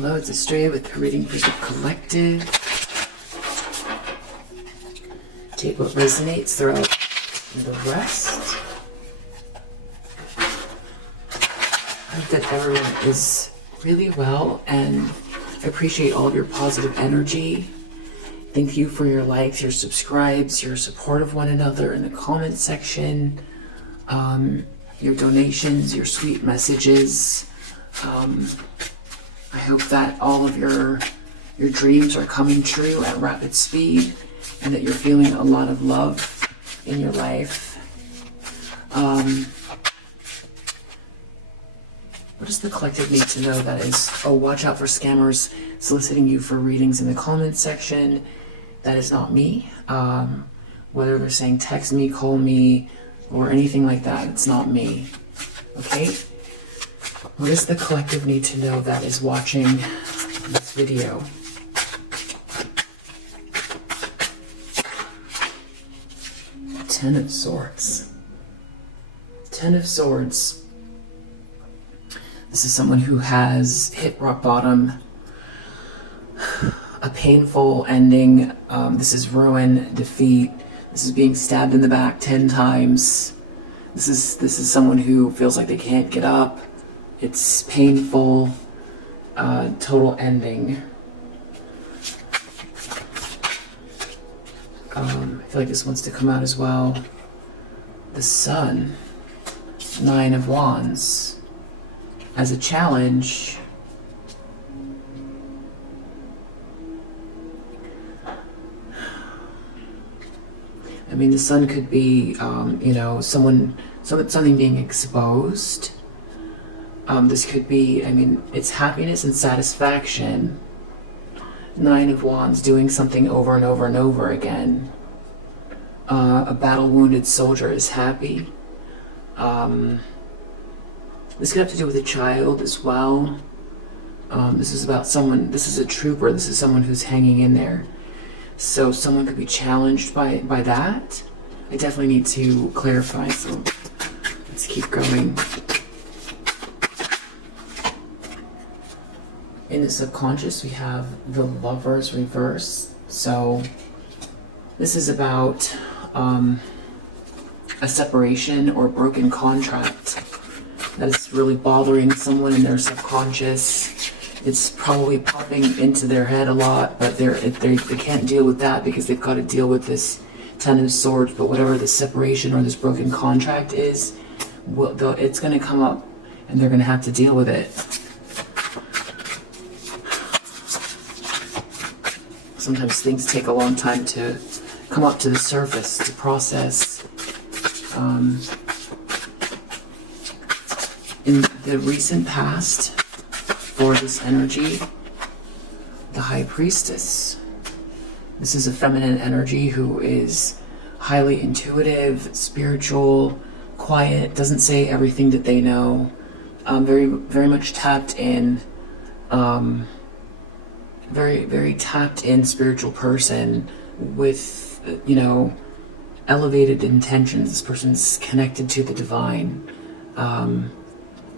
Hello, it's Estrella with the reading for the collective. Take what resonates, throw out the rest. I hope that everyone is really well, and I appreciate all of your positive energy. Thank you for your likes, your subscribes, your support of one another in the comment section, your donations, your sweet messages. I hope that all of your dreams are coming true at rapid speed, and that you're feeling a lot of love in your life. What does the collective need to know? That is, watch out for scammers soliciting you for readings in the comments section. That is not me. Whether they're saying text me, call me, or anything like that, it's not me. Okay? What does the collective need to know that is watching this video? Ten of Swords. Ten of Swords. This is someone who has hit rock bottom, a painful ending. This is ruin, defeat. This is being stabbed in the back 10 times. This is someone who feels like they can't get up. It's painful, total ending. I feel like this wants to come out as well. The Sun, 9 of Wands. As a challenge, I mean, the Sun could be, something being exposed. This could be, it's happiness and satisfaction. 9 of Wands, doing something over and over and over again. A battle-wounded soldier is happy. This could have to do with a child as well. This is about someone, this is a trooper, this is someone who's hanging in there. So someone could be challenged by that. I definitely need to clarify, so let's keep going. In the subconscious, we have the Lovers reverse. So this is about a separation or broken contract that is really bothering someone in their subconscious. It's probably popping into their head a lot, but they can't deal with that because they've got to deal with this Ten of Swords. But whatever the separation or this broken contract is, it's going to come up and they're going to have to deal with it. Sometimes things take a long time to come up to the surface, to process. In the recent past, for this energy, the High Priestess. This is a feminine energy who is highly intuitive, spiritual, quiet, doesn't say everything that they know, very, very much tapped in, very, very tapped in spiritual person with, elevated intentions. This person's connected to the divine,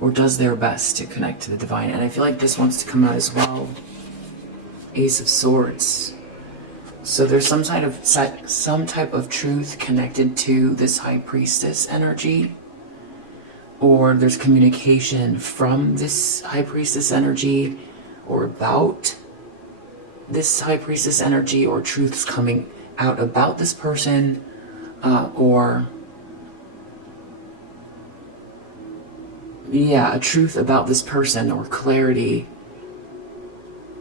or does their best to connect to the divine. And I feel like this wants to come out as well. Ace of Swords. So there's some type of truth connected to this High Priestess energy, or there's communication from this High Priestess energy, or about this High Priestess energy, or truths coming out about this person, or a truth about this person, or clarity,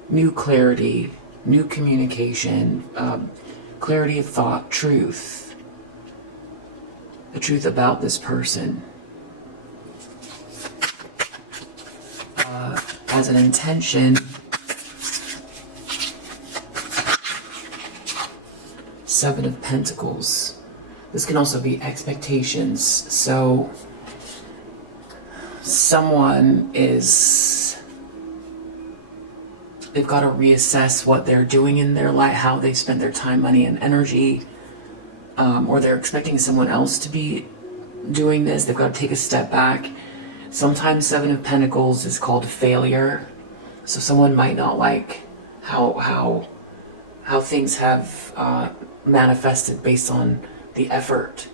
new communication, clarity of thought, truth, the truth about this person. As an intention, Seven of Pentacles. This can also be expectations. So someone they've got to reassess what they're doing in their life, how they spend their time, money, and energy, or they're expecting someone else to be doing this. They've got to take a step back. Sometimes Seven of Pentacles is called failure. So someone might not like how things have manifested based on the effort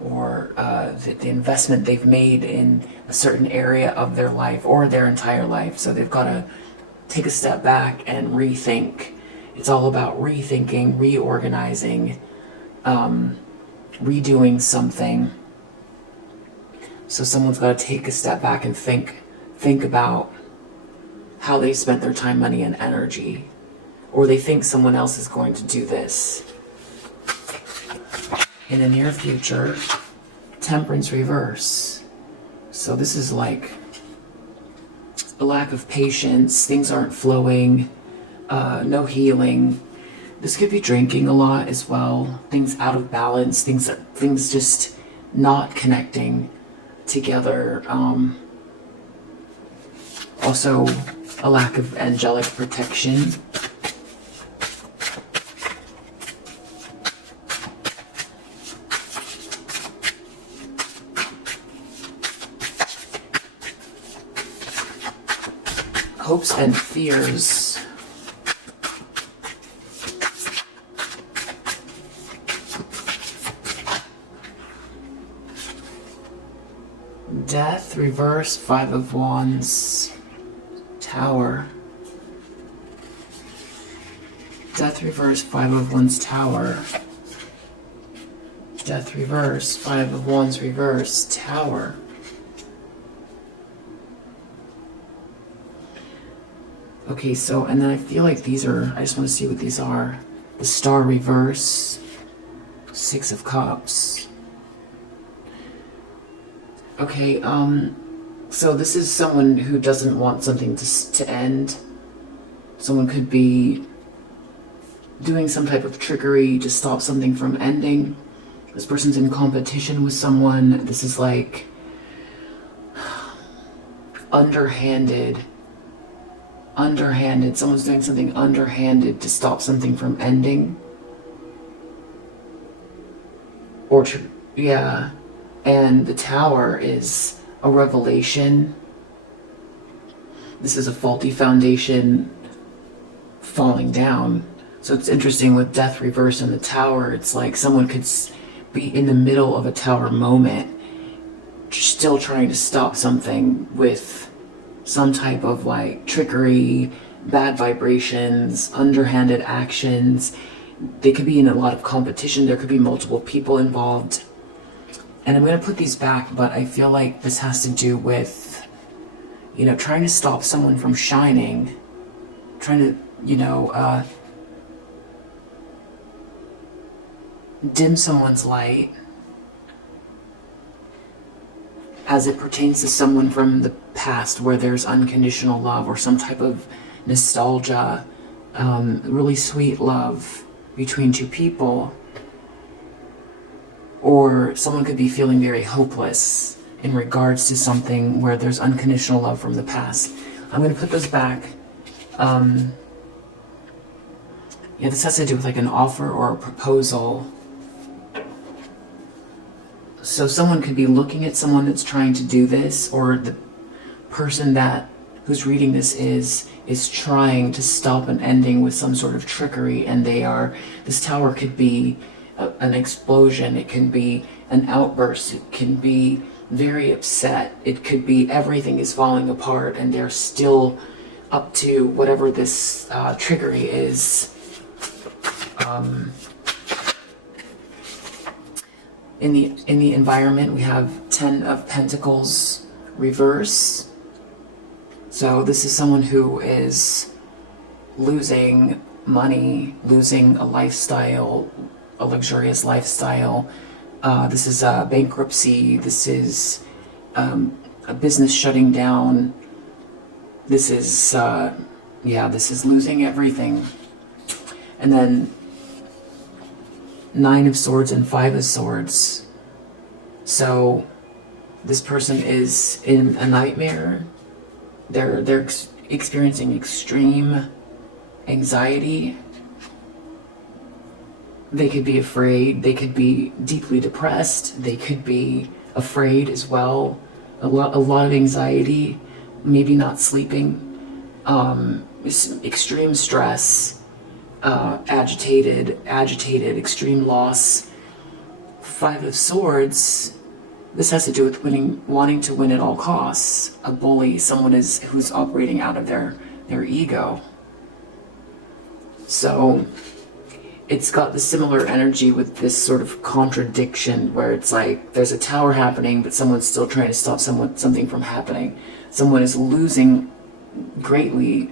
or the investment they've made in a certain area of their life or their entire life. So they've got to take a step back and rethink. It's all about rethinking, reorganizing, redoing something. So someone's got to take a step back and think about how they spent their time, money, and energy. Or they think someone else is going to do this. In the near future, Temperance reverse. So this is like a lack of patience, things aren't flowing, no healing. This could be drinking a lot as well, things out of balance, things just not connecting together. Also, a lack of angelic protection. Hopes and fears. Death, reverse, 5 of Wands, Tower. Death, reverse, 5 of Wands, Tower. Death, reverse, 5 of Wands, reverse, Tower. Okay, so, and then I feel like these are, I just want to see what these are. The Star reverse, 6 of Cups. Okay, so this is someone who doesn't want something to end. Someone could be doing some type of trickery to stop something from ending. This person's in competition with someone. This is like underhanded. Someone's doing something underhanded to stop something from ending. Or, yeah. And the Tower is a revelation. This is a faulty foundation falling down. So it's interesting with Death reverse and the Tower. It's like someone could be in the middle of a Tower moment, still trying to stop something with some type of like trickery, bad vibrations, underhanded actions. They could be in a lot of competition. There could be multiple people involved. And I'm going to put these back, but I feel like this has to do with, you know, trying to stop someone from shining, trying to, you know, dim someone's light as it pertains to someone from the past where there's unconditional love or some type of nostalgia, really sweet love between two people. Or someone could be feeling very hopeless in regards to something where there's unconditional love from the past. I'm going to put those back. Yeah, this has to do with like an offer or a proposal. So someone could be looking at someone that's trying to do this, or the person who's reading this is trying to stop an ending with some sort of trickery, and this Tower could be an explosion, it can be an outburst, it can be very upset, it could be everything is falling apart and they're still up to whatever this trickery is. In the environment, we have 10 of Pentacles reverse. So this is someone who is losing money, losing a lifestyle, a luxurious lifestyle. This is a bankruptcy. This is a business shutting down. This is, this is losing everything. And then 9 of Swords and 5 of Swords. So this person is in a nightmare. They're experiencing extreme anxiety. They could be afraid. They could be deeply depressed. They could be afraid as well. A lot of anxiety, maybe not sleeping. extreme stress, agitated, extreme loss. Five of Swords, this has to do with wanting to win at all costs. A bully, someone who's operating out of their ego. So it's got the similar energy with this sort of contradiction where it's like there's a tower happening, but someone's still trying to stop something from happening. Someone is losing greatly,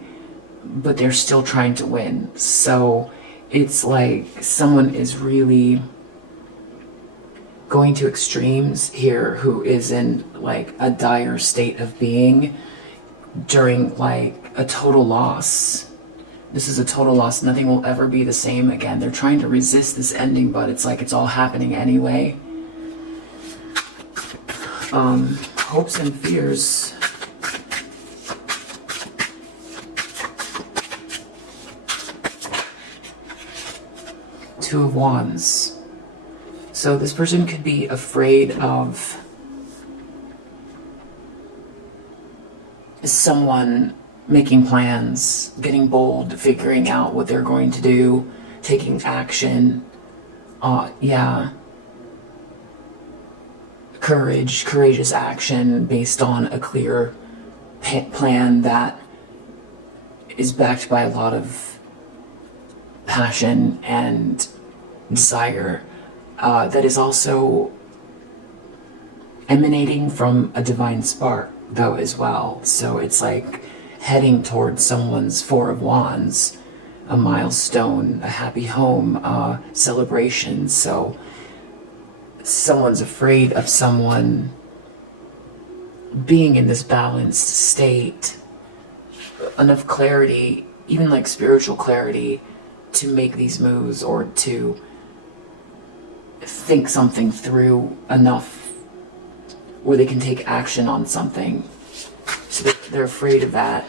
but they're still trying to win. So it's like someone is really going to extremes here, who is in like a dire state of being during like a total loss. This is a total loss. Nothing will ever be the same again. They're trying to resist this ending, but it's like it's all happening anyway. Hopes and fears. Two of Wands. So this person could be afraid of someone making plans, getting bold, figuring out what they're going to do, taking action. Courageous action based on a clear plan that is backed by a lot of passion and desire, that is also emanating from a divine spark, though, as well. So it's like heading towards someone's Four of Wands, a milestone, a happy home, a celebration. So someone's afraid of someone being in this balanced state, enough clarity, even like spiritual clarity, to make these moves or to think something through enough where they can take action on something. So they're afraid of that.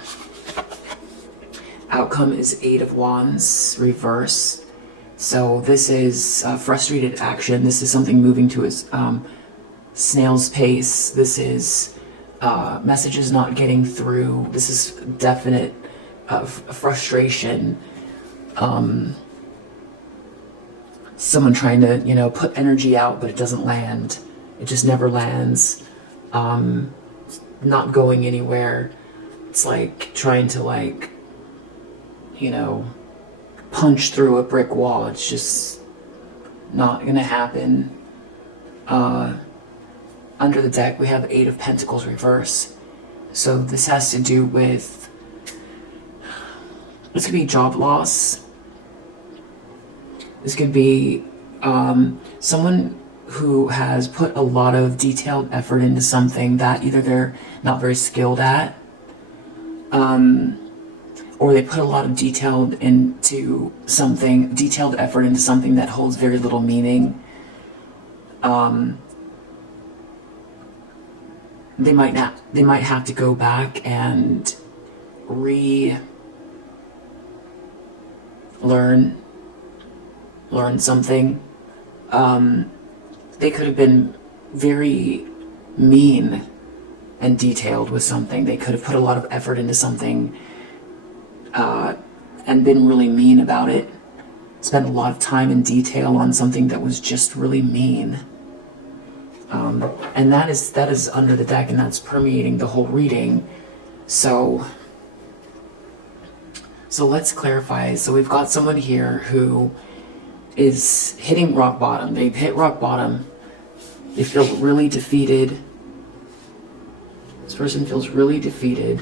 Outcome is Eight of Wands, reverse. So this is frustrated action. This is something moving to a snail's pace. This is messages not getting through. This is definite frustration. Someone trying to, put energy out, but it doesn't land. It just never lands. Not going anywhere. It's like trying to punch through a brick wall. It's just not gonna happen. Under the deck we have Eight of Pentacles reverse. So this has to do with, this could be job loss. This could be someone who has put a lot of detailed effort into something that either they're not very skilled at, or they put a lot of detailed effort into something that holds very little meaning. They might have to go back and learn something. They could have been very mean and detailed with something. They could have put a lot of effort into something and been really mean about it. Spent a lot of time and detail on something that was just really mean. And that is under the deck, and that's permeating the whole reading. So let's clarify. So we've got someone here who is hitting rock bottom. They've hit rock bottom. They feel really defeated. This person feels really defeated.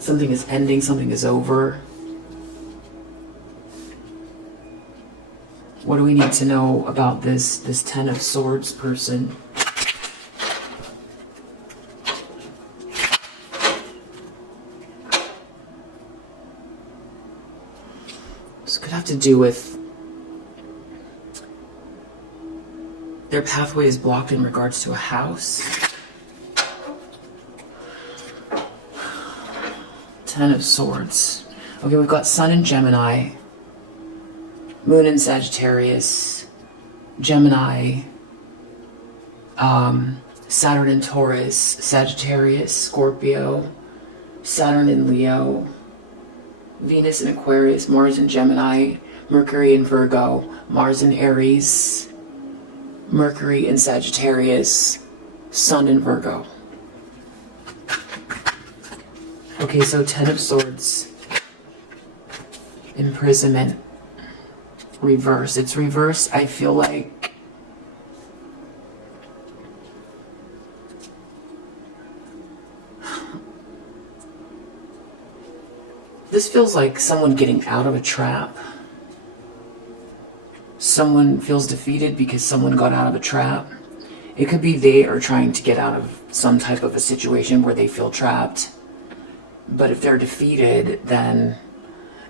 Something is ending, something is over. What do we need to know about this Ten of Swords person? This could have to do with their pathway is blocked in regards to a house. Ten of Swords. Okay, we've got Sun in Gemini, Moon in Sagittarius, Gemini, Saturn in Taurus, Sagittarius, Scorpio, Saturn in Leo, Venus in Aquarius, Mars in Gemini, Mercury in Virgo, Mars in Aries, Mercury in Sagittarius, Sun in Virgo. Okay, so Ten of Swords, imprisonment, reverse. It's reverse. I feel like this feels like someone getting out of a trap. Someone feels defeated because someone got out of a trap. It could be they are trying to get out of some type of a situation where they feel trapped. But if they're defeated, then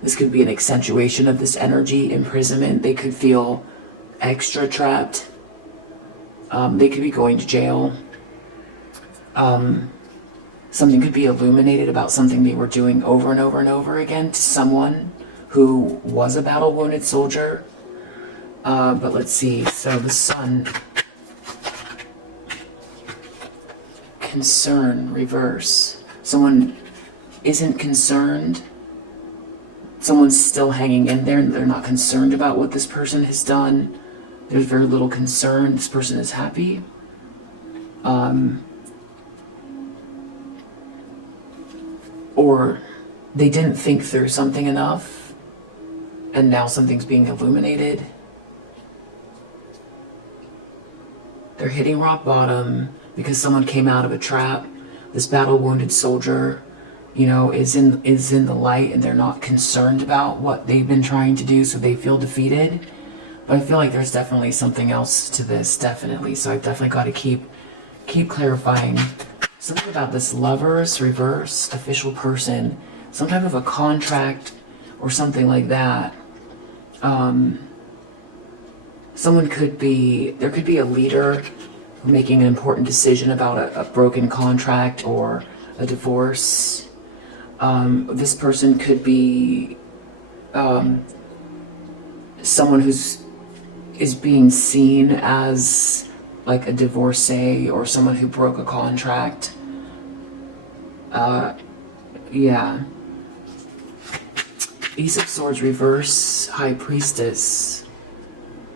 this could be an accentuation of this energy, imprisonment. They could feel extra trapped. They could be going to jail. Something could be illuminated about something they were doing over and over and over again to someone who was a battle-wounded soldier. But let's see. So the Sun, concern, reverse. Someone isn't concerned. Someone's still hanging in there and they're not concerned about what this person has done. There's very little concern. This person is happy. Or they didn't think through something enough and now something's being illuminated. They're hitting rock bottom because someone came out of a trap. This battle-wounded soldier, you know, is in the light and they're not concerned about what they've been trying to do, so they feel defeated. But I feel like there's definitely something else to this, definitely. So I've definitely got to keep clarifying. Something about this Lovers, reverse, official person, some type of a contract or something like that. There could be a leader making an important decision about a broken contract or a divorce. This person could be someone is being seen as like a divorcee or someone who broke a contract. Yeah. Ace of Swords reverse, High Priestess,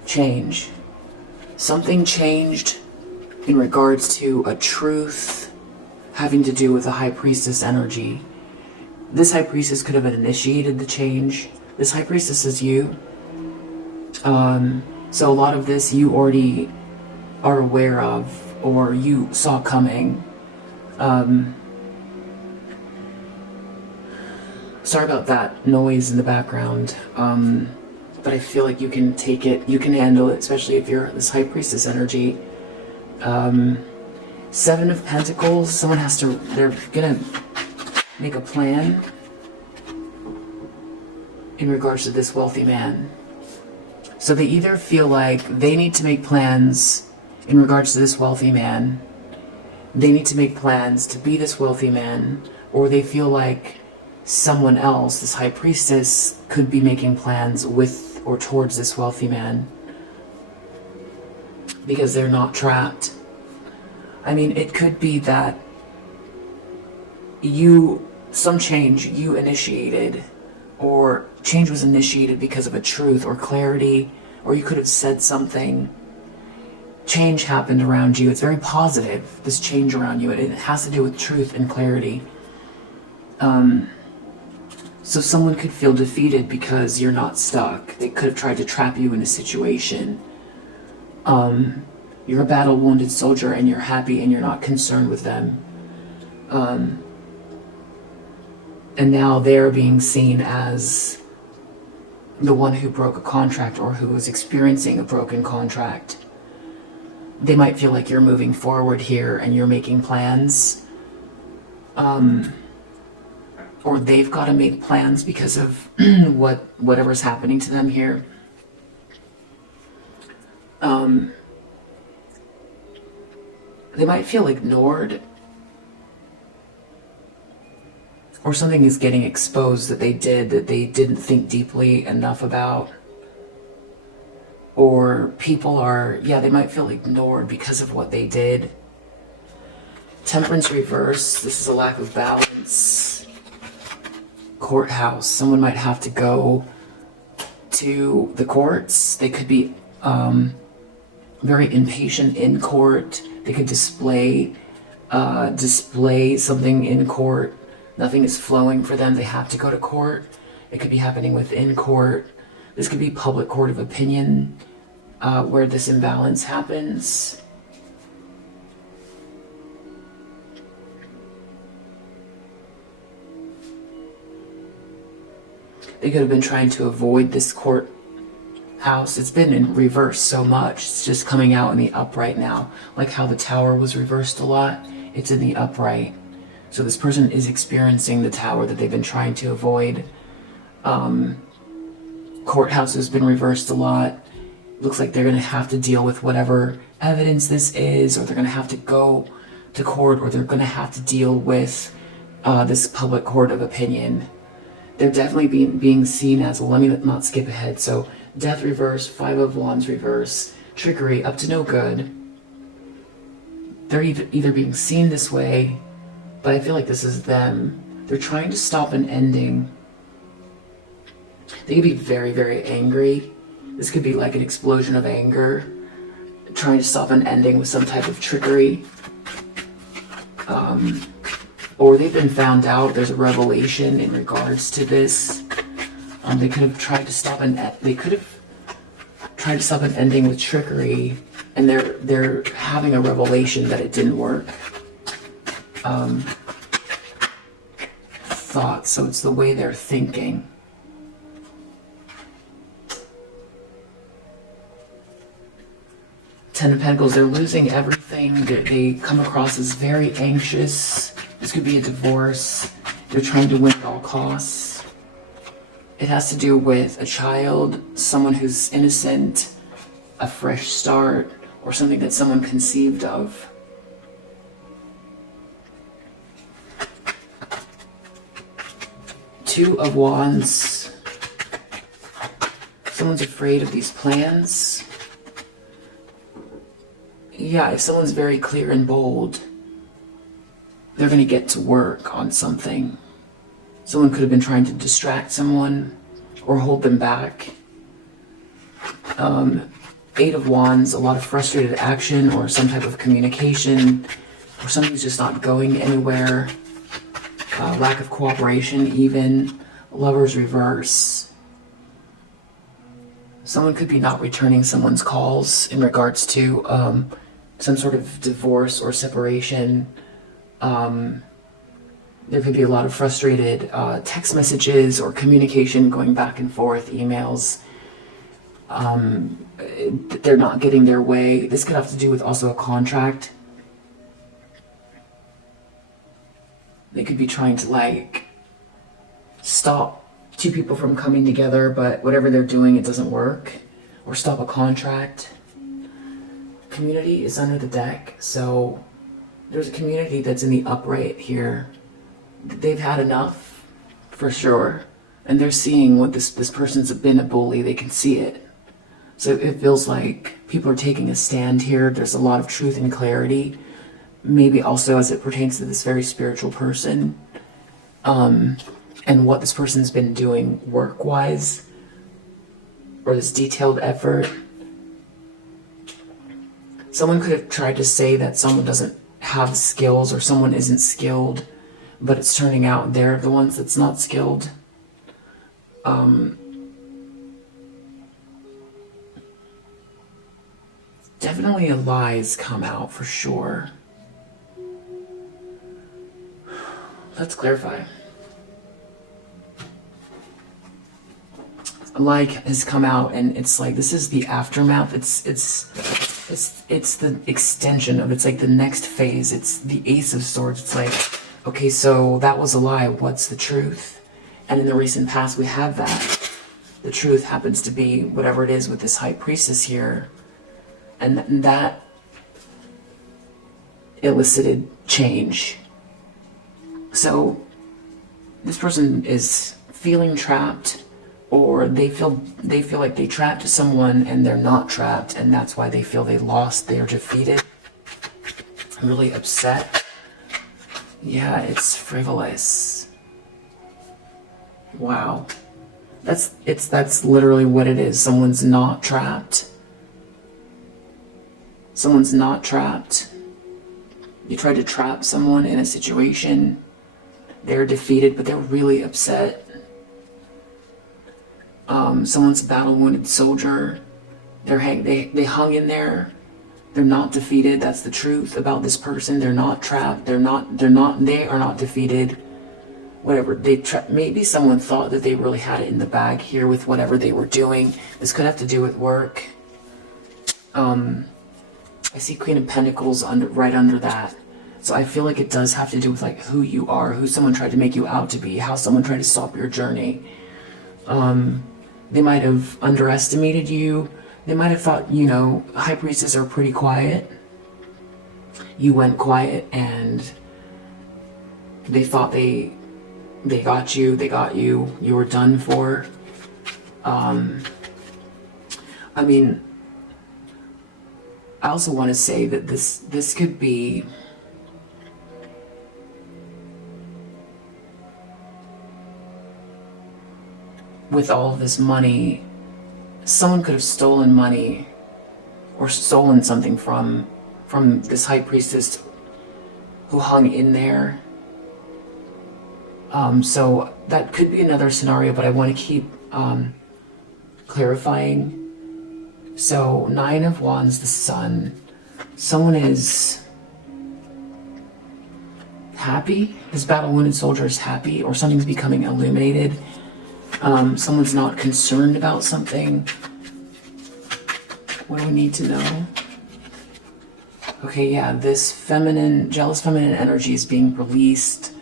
change. Something changed in regards to a truth having to do with the High Priestess energy. This High Priestess could have initiated the change. This High Priestess is you. So a lot of this you already are aware of or you saw coming. Sorry about that noise in the background. But I feel like you can take it, you can handle it, especially if you're this High Priestess energy. Seven of Pentacles, they're gonna make a plan in regards to this wealthy man. So they either feel like they need to make plans in regards to this wealthy man, they need to make plans to be this wealthy man, or they feel like someone else, this High Priestess, could be making plans with or towards this wealthy man because they're not trapped. I mean, it could be that some change you initiated, or change was initiated because of a truth or clarity, or you could have said something. Change happened around you. It's very positive, this change around you. It has to do with truth and clarity. So someone could feel defeated because you're not stuck. They could have tried to trap you in a situation. You're a battle-wounded soldier and you're happy and you're not concerned with them. And now they're being seen as the one who broke a contract or who was experiencing a broken contract. They might feel like you're moving forward here and you're making plans. Or they've got to make plans because of whatever's happening to them here. They might feel ignored, or something is getting exposed that they didn't think deeply enough about. Or people they might feel ignored because of what they did. Temperance reverse, this is a lack of balance. courthouse. Someone might have to go to the courts. They could be very impatient in court. They could display something in court. Nothing is flowing for them. They have to go to court. It could be happening within court. This could be public court of opinion, where this imbalance happens. They could have been trying to avoid this courthouse. It's been in reverse so much. It's just coming out in the upright now. Like how the tower was reversed a lot. It's in the upright. So this person is experiencing the tower that they've been trying to avoid. Courthouse has been reversed a lot. Looks like they're going to have to deal with whatever evidence this is, or they're going to have to go to court, or they're going to have to deal with this public court of opinion. They're definitely being seen as, well, let me not skip ahead. So death reverse, 5 of Wands reverse, trickery, up to no good. They're either being seen this way, but I feel like this is them. They're trying to stop an ending. They could be very, very angry. This could be like an explosion of anger, trying to stop an ending with some type of trickery. Or they've been found out. There's a revelation in regards to this. They could have tried to stop an ending with trickery, and they're having a revelation that it didn't work. Thoughts. So it's the way they're thinking. Ten of Pentacles, they're losing everything. They come across as very anxious. This could be a divorce. They're trying to win at all costs. It has to do with a child, someone who's innocent, a fresh start, or something that someone conceived of. Two of Wands. Someone's afraid of these plans. Yeah, if someone's very clear and bold, they're going to get to work on something. Someone could have been trying to distract someone or hold them back. 8 of Wands, a lot of frustrated action or some type of communication, or something's just not going anywhere. Lack of cooperation even. Lovers reverse. Someone could be not returning someone's calls in regards to some sort of divorce or separation. There could be a lot of frustrated text messages or communication going back and forth, emails. They're not getting their way. This could have to do with also a contract. They could be trying to like stop two people from coming together, but whatever they're doing, it doesn't work. Or stop a contract. Community is under the deck, so there's a community that's in the upright here. They've had enough, for sure. And they're seeing what this person's been a bully. They can see it. So it feels like people are taking a stand here. There's a lot of truth and clarity. Maybe also as it pertains to this very spiritual person. And what this person's been doing work-wise. Or this detailed effort. Someone could have tried to say that someone doesn't have skills or someone isn't skilled, but it's turning out they're the ones that's not skilled. Definitely a lie's come out for sure. Let's clarify. A lie has come out, and it's like this is the aftermath. It's the extension of it's like the next phase. It's the Ace of Swords. It's like, okay, so that was a lie. What's the truth? And in the recent past, we have that. The truth happens to be whatever it is with this High Priestess here. And that elicited change. So this person is feeling trapped, or they feel like they trapped someone and they're not trapped, and that's why they feel they lost, they're defeated, really upset. Yeah, it's frivolous. Wow. That's literally what it is. Someone's not trapped. Someone's not trapped. You try to trap someone in a situation, they're defeated, but they're really upset. Someone's a battle-wounded soldier. They hung in there. They're not defeated. That's the truth about this person. They're not trapped. They are not defeated. Whatever maybe someone thought that they really had it in the bag here with whatever they were doing. This could have to do with work. I see Queen of Pentacles right under that. So I feel like it does have to do with like who you are, who someone tried to make you out to be, how someone tried to stop your journey. They might have underestimated you. They might have thought, High Priestess are pretty quiet. You went quiet and they thought they got you, you were done for. I also want to say that this could be with all of this money, someone could have stolen money or stolen something from this High Priestess who hung in there. So that could be another scenario, but I want to keep clarifying. So 9 of Wands, the Sun. Someone is happy. This battle-wounded soldier is happy, or something's becoming illuminated. Someone's not concerned about something. What do we need to know? Okay, yeah, this jealous feminine energy is being released.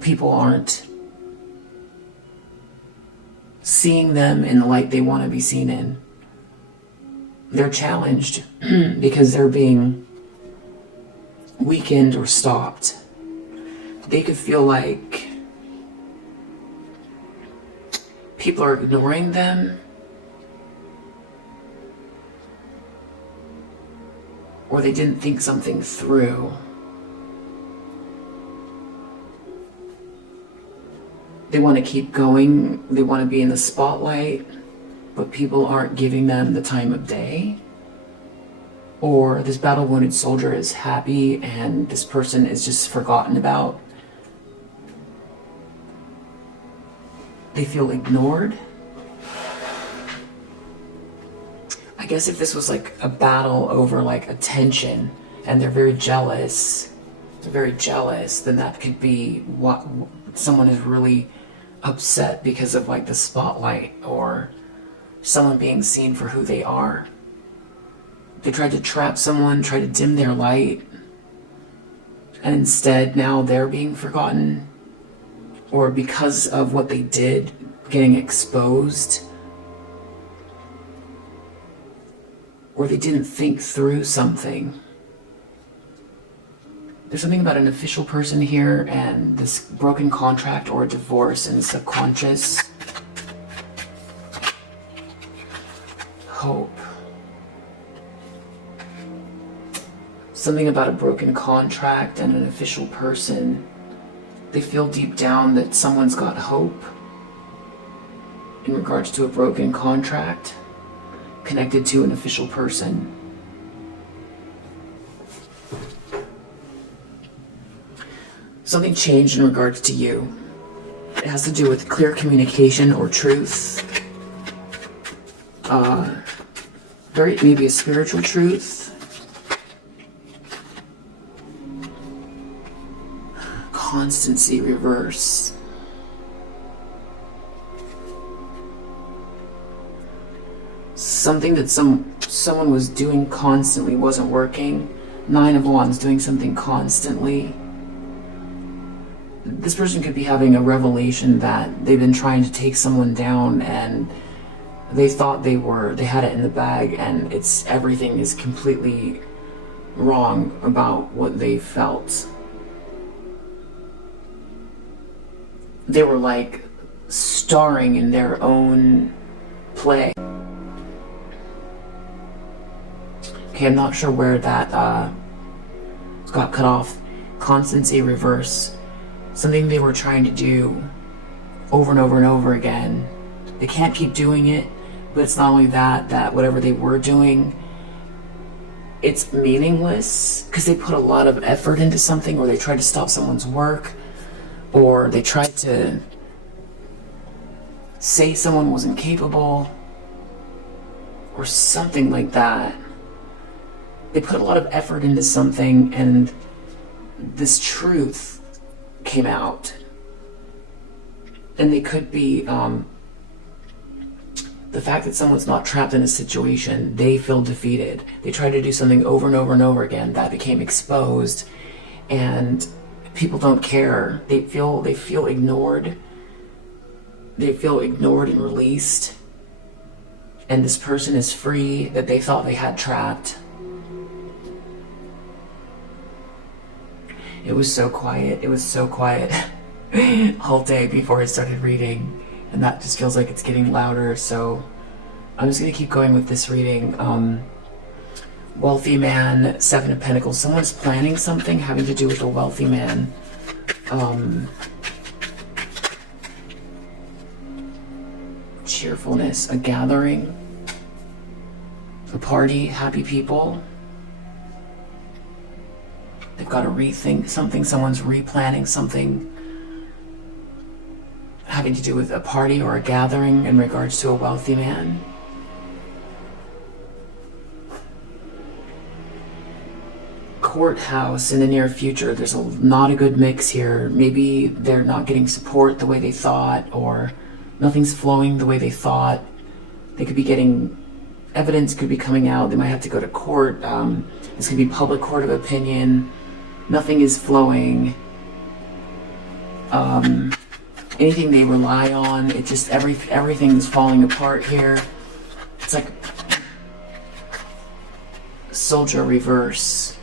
People aren't seeing them in the light they want to be seen in. They're challenged because they're being weakened or stopped. They could feel like people are ignoring them, or they didn't think something through. They want to keep going, they want to be in the spotlight, but people aren't giving them the time of day. Or this battle-wounded soldier is happy and this person is just forgotten about. They feel ignored. I guess if this was like a battle over like attention and they're very jealous, then that could be what someone is really upset because of like the spotlight or someone being seen for who they are. They tried to trap someone, try to dim their light, and instead now they're being forgotten, or because of what they did, getting exposed, or they didn't think through something. There's something about an official person here and this broken contract or a divorce in the subconscious. Hope. Something about a broken contract and an official person. They feel deep down that someone's got hope in regards to a broken contract connected to an official person. Something changed in regards to you. It has to do with clear communication or truth. Maybe a spiritual truth. Constancy reverse. Something that someone was doing constantly wasn't working. 9 of Wands, doing something constantly. This person could be having a revelation that they've been trying to take someone down and they thought they had it in the bag, and everything is completely wrong about what they felt. They were like starring in their own play. Okay, I'm not sure where that got cut off. Constancy reverse. something they were trying to do over and over and over again. They can't keep doing it, but it's not only that whatever they were doing, it's meaningless because they put a lot of effort into something, or they tried to stop someone's work, or they tried to say someone wasn't capable, or something like that. They put a lot of effort into something, and this truth came out. And they could be, the fact that someone's not trapped in a situation, they feel defeated. They try to do something over and over and over again. That became exposed, and people don't care. They feel ignored. They feel ignored and released. And this person is free that they thought they had trapped. It was so quiet. It was so quiet all day before I started reading. And that just feels like it's getting louder. So I'm just going to keep going with this reading. Wealthy man, Seven of Pentacles. Someone's planning something having to do with a wealthy man. Cheerfulness, a gathering, a party, happy people. They've got to rethink something. Someone's replanning something having to do with a party or a gathering in regards to a wealthy man. Courthouse in the near future. There's not a good mix here. Maybe they're not getting support the way they thought, or nothing's flowing the way they thought. They could be getting evidence, could be coming out. They might have to go to court. This could be public court of opinion. Nothing is flowing. Anything they rely on, it just everything's falling apart here. It's like Soldier reverse.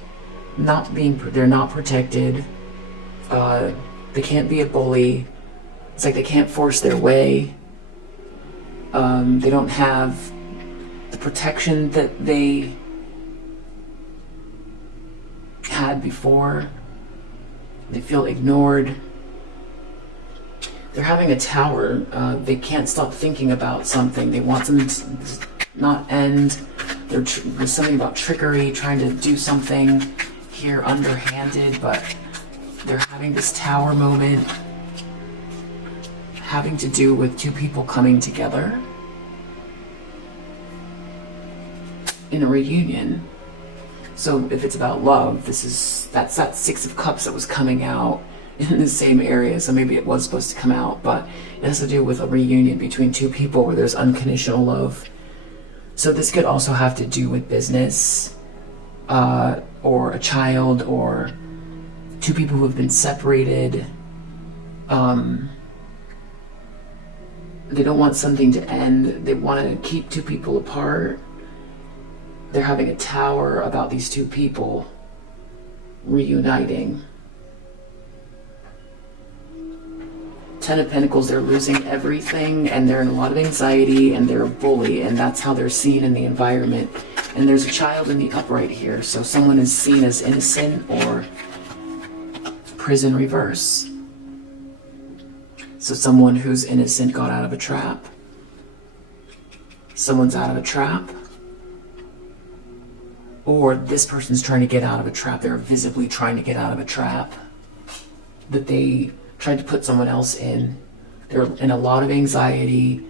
They're not protected. They can't be a bully. It's like they can't force their way. They don't have the protection that they had before. They feel ignored. They're having a tower. They can't stop thinking about something. They want something to not end. There's something about trickery, trying to do something here underhanded, but they're having this tower moment having to do with two people coming together in a reunion. So if it's about love, that's that Six of Cups that was coming out in the same area. So maybe it was supposed to come out, but it has to do with a reunion between two people where there's unconditional love. So this could also have to do with business, or a child, or two people who have been separated. They don't want something to end. They want to keep two people apart. They're having a tower about these two people reuniting. Ten of Pentacles, they're losing everything, and they're in a lot of anxiety, and they're a bully, and that's how they're seen in the environment. And there's a child in the upright here, so someone is seen as innocent or prison reverse. So someone who's innocent got out of a trap. Someone's out of a trap. Or this person's trying to get out of a trap. They're visibly trying to get out of a trap that they tried to put someone else in. They're in a lot of anxiety.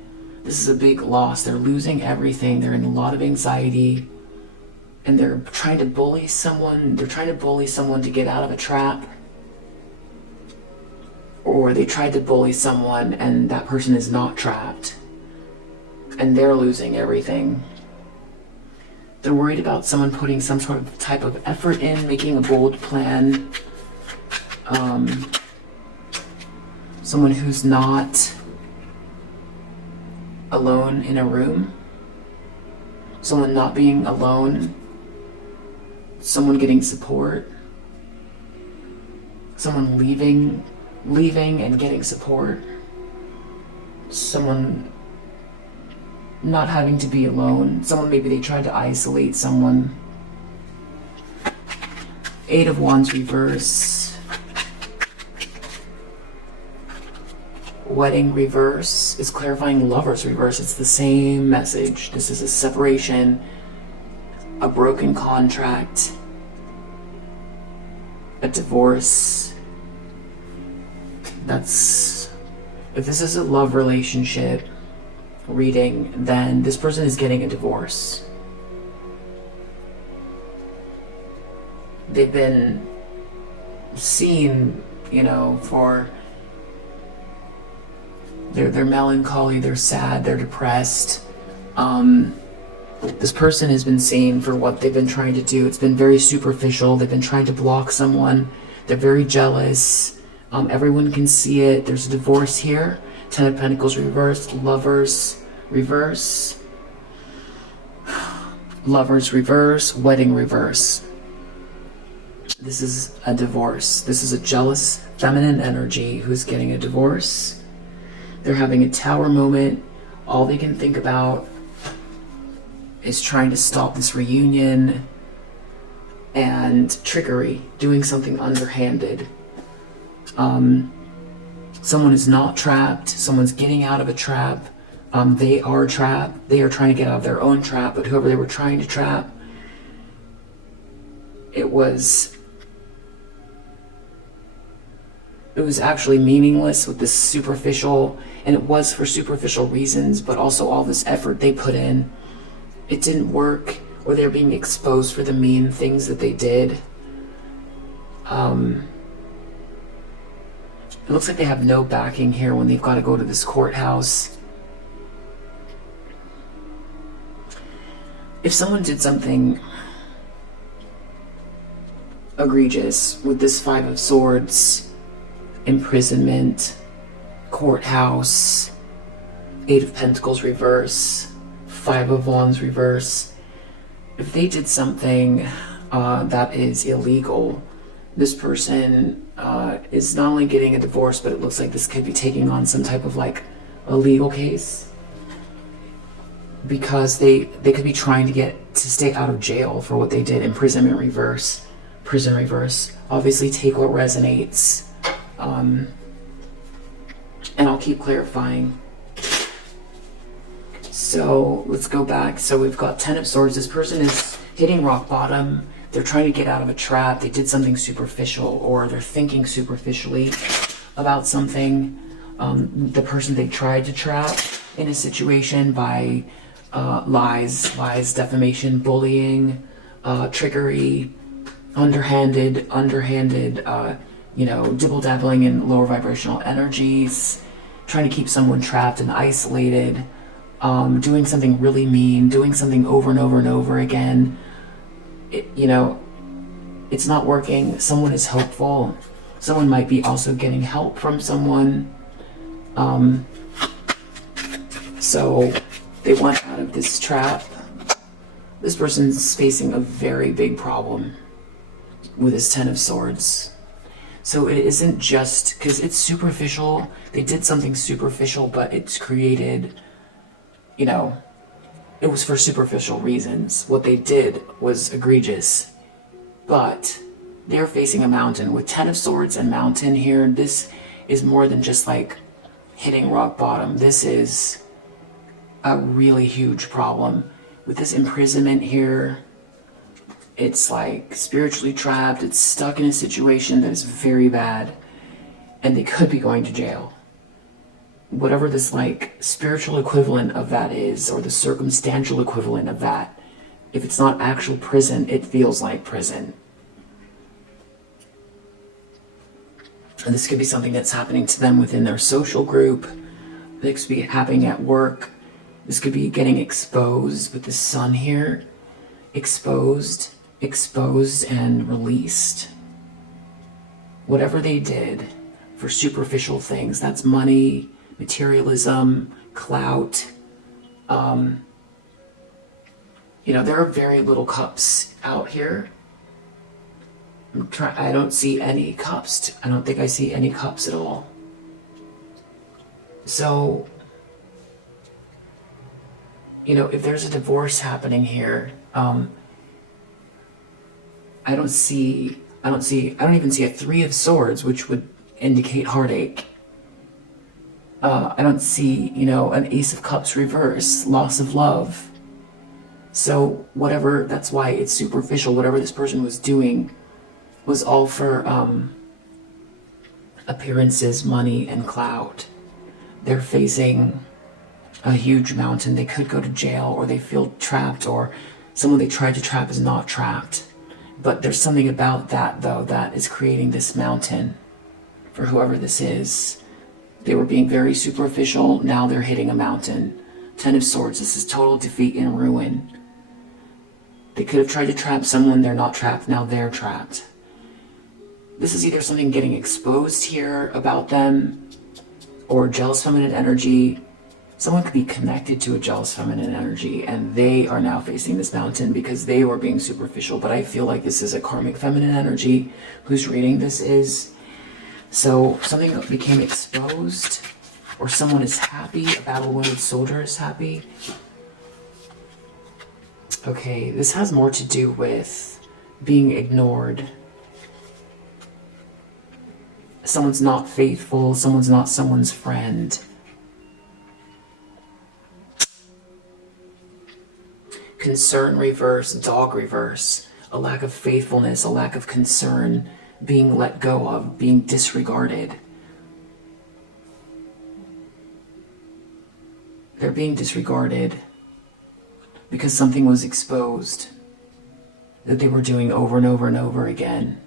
This is a big loss. They're losing everything. They're in a lot of anxiety. And they're trying to bully someone. They're trying to bully someone to get out of a trap. Or they tried to bully someone and that person is not trapped. And they're losing everything. They're worried about someone putting some sort of type of effort in, making a bold plan. Someone who's not alone in a room. Someone not being alone. Someone getting support. Someone leaving and getting support. Someone not having to be alone. Someone, maybe they tried to isolate someone. Eight of Wands reverse. Wedding reverse is clarifying lovers reverse. It's the same message. This is a separation, a broken contract, a divorce. That's, if this is a love relationship reading, then this person is getting a divorce. They've been seen, you know, for their melancholy, they're sad, they're depressed. This person has been seen for what they've been trying to do. It's been very superficial. They've been trying to block someone. They're very jealous. Everyone can see it. There's a divorce here. 10 of Pentacles reversed. Lovers reverse. Lovers reverse. Wedding reverse. This is a divorce. This is a jealous feminine energy who's getting a divorce. They're having a tower moment. All they can think about is trying to stop this reunion and trickery, doing something underhanded. Someone is not trapped. Someone's getting out of a trap. They are trapped. They are trying to get out of their own trap, but whoever they were trying to trap, it was actually meaningless with this superficial, and it was for superficial reasons, but also all this effort they put in, it didn't work, or they're being exposed for the mean things that they did. It looks like they have no backing here when they've got to go to this courthouse. If someone did something egregious with this Five of Swords, imprisonment, courthouse, Eight of Pentacles reverse, Five of Wands reverse, if they did something that is illegal, this person is not only getting a divorce, but it looks like this could be taking on some type of like a legal case, because they could be trying to stay out of jail for what they did. Imprisonment reverse, prison reverse. Obviously take what resonates, and I'll keep clarifying. So let's go back. So we've got 10 of Swords. This person is hitting rock bottom. They're trying to get out of a trap. They did something superficial, or they're thinking superficially about something. The person they tried to trap in a situation by lies, defamation, bullying, trickery, underhanded, dibble-dabbling in lower vibrational energies, trying to keep someone trapped and isolated, doing something really mean, doing something over and over and over again. It's not working. Someone is hopeful. Someone might be also getting help from someone. So they want out of this trap. This person's facing a very big problem with his 10 of Swords. So it isn't just because it's superficial. They did something superficial, but it's created, it was for superficial reasons. What they did was egregious, but they're facing a mountain. With 10 of Swords and mountain here, this is more than just like hitting rock bottom. This is a really huge problem. With this imprisonment here, it's like spiritually trapped. It's stuck in a situation that is very bad, and they could be going to jail. Whatever this like spiritual equivalent of that is, or the circumstantial equivalent of that, if it's not actual prison, it feels like prison. And this could be something that's happening to them within their social group. This could be happening at work. This could be getting exposed with the sun here. Exposed and released. Whatever they did for superficial things, that's money, materialism, clout. There are very little cups out here. I don't see any cups. I don't think I see any cups at all. So, if there's a divorce happening here, I don't even see a 3 of Swords, which would indicate heartache. I don't see, an Ace of Cups reverse, loss of love. So whatever, that's why it's superficial. Whatever this person was doing was all for appearances, money, and clout. They're facing a huge mountain. They could go to jail, or they feel trapped, or someone they tried to trap is not trapped. But there's something about that, though, that is creating this mountain for whoever this is. They were being very superficial. Now they're hitting a mountain. Ten of Swords. This is total defeat and ruin. They could have tried to trap someone. They're not trapped. Now they're trapped. This is either something getting exposed here about them, or jealous feminine energy. Someone could be connected to a jealous feminine energy, and they are now facing this mountain because they were being superficial. But I feel like this is a karmic feminine energy whose reading this is. So something became exposed, or someone is happy. A battle-wounded soldier is happy. Okay, this has more to do with being ignored. Someone's not faithful. Someone's not someone's friend. Concern reverse, dog reverse. A lack of faithfulness, a lack of concern, being let go of, being disregarded. They're being disregarded because something was exposed that they were doing over and over and over again.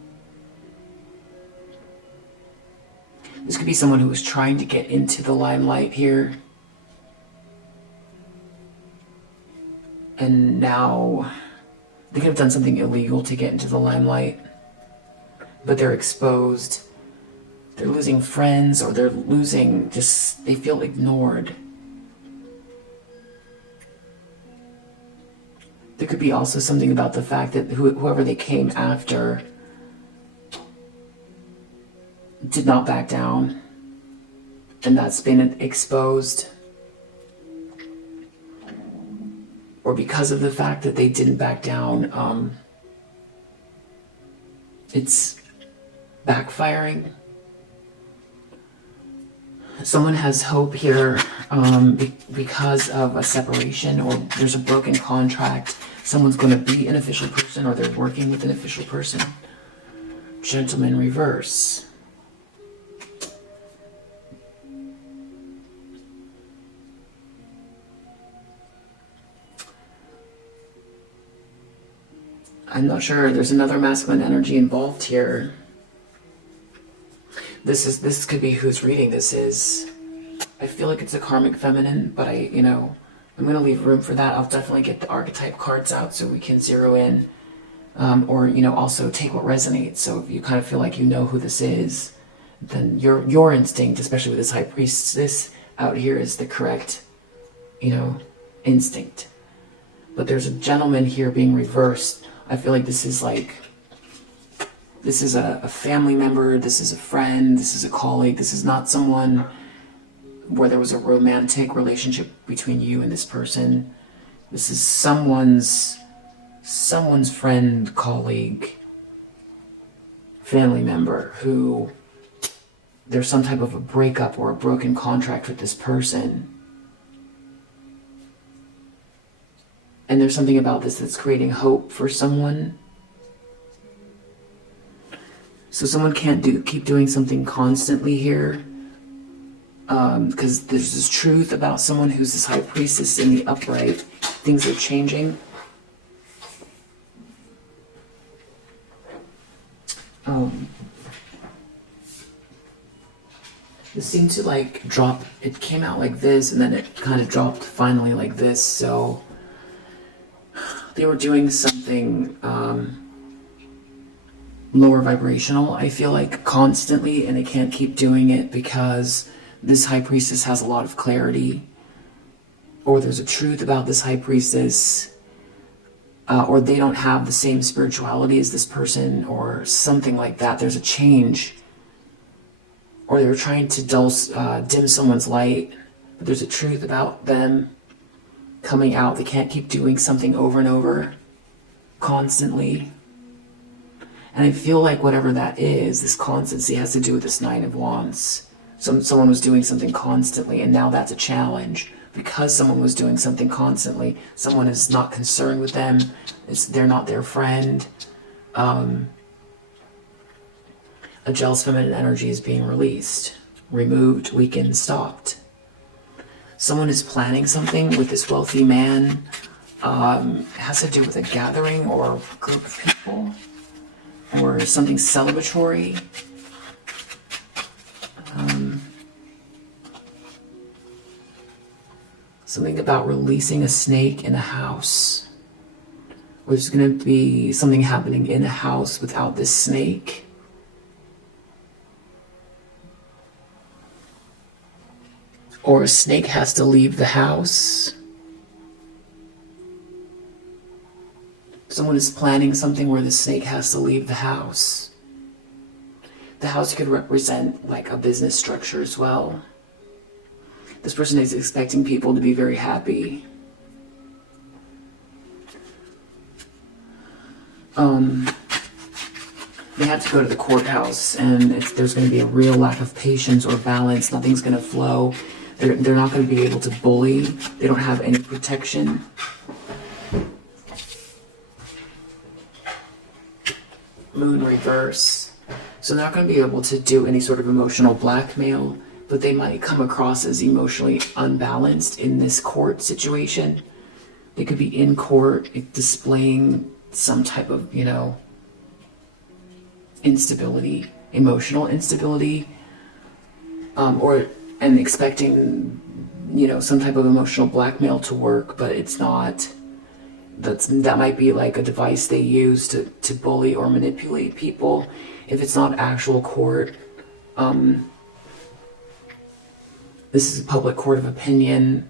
This could be someone who was trying to get into the limelight here. And now they could have done something illegal to get into the limelight. But they're exposed. They're losing friends, or they're losing they feel ignored. There could be also something about the fact that whoever they came after did not back down, and that's been exposed. Or because of the fact that they didn't back down, it's backfiring. Someone has hope here because of a separation, or there's a broken contract. Someone's going to be an official person, or they're working with an official person. Gentleman reverse. I'm not sure. There's another masculine energy involved here. This could be who's reading this is. I feel like it's a karmic feminine, but I'm going to leave room for that. I'll definitely get the archetype cards out so we can zero in, or also take what resonates. So if you kind of feel like you know who this is, then your instinct, especially with this high priestess out here, is the correct, instinct. But there's a gentleman here being reversed. I feel like this is a family member, this is a friend, this is a colleague, this is not someone where there was a romantic relationship between you and this person. This is someone's friend, colleague, family member who there's some type of a breakup or a broken contract with this person. And there's something about this that's creating hope for someone. So someone can't keep doing something constantly here. Because there's this truth about someone who's this high priestess in the upright. Things are changing. This seemed to drop. It came out like this, and then it kind of dropped finally like this. So they were doing something lower vibrational, I feel like, constantly, and they can't keep doing it because this high priestess has a lot of clarity, or there's a truth about this high priestess, or they don't have the same spirituality as this person, or something like that. There's a change, or they were trying to dim someone's light, but there's a truth about them coming out. They can't keep doing something over and over constantly. And I feel like whatever that is, this constancy has to do with this Nine of Wands. Someone was doing something constantly, and now that's a challenge. Because someone was doing something constantly, someone is not concerned with them. They're not their friend. A jealous feminine energy is being released, removed, weakened, stopped. Someone is planning something with this wealthy man. It has to do with a gathering or a group of people, or something celebratory. Something about releasing a snake in a house. There's going to be something happening in a house without this snake. Or a snake has to leave the house. Someone is planning something where the snake has to leave the house. The house could represent like a business structure as well. This person is expecting people to be very happy. They have to go to the courthouse, and there's going to be a real lack of patience or balance. Nothing's going to flow. They're not going to be able to bully. They don't have any protection. Moon reverse. So they're not going to be able to do any sort of emotional blackmail, but they might come across as emotionally unbalanced in this court situation. They could be in court displaying some type of, instability, emotional instability, and expecting, some type of emotional blackmail to work, but it's not. That might be like a device they use to bully or manipulate people. If it's not actual court, this is a public court of opinion.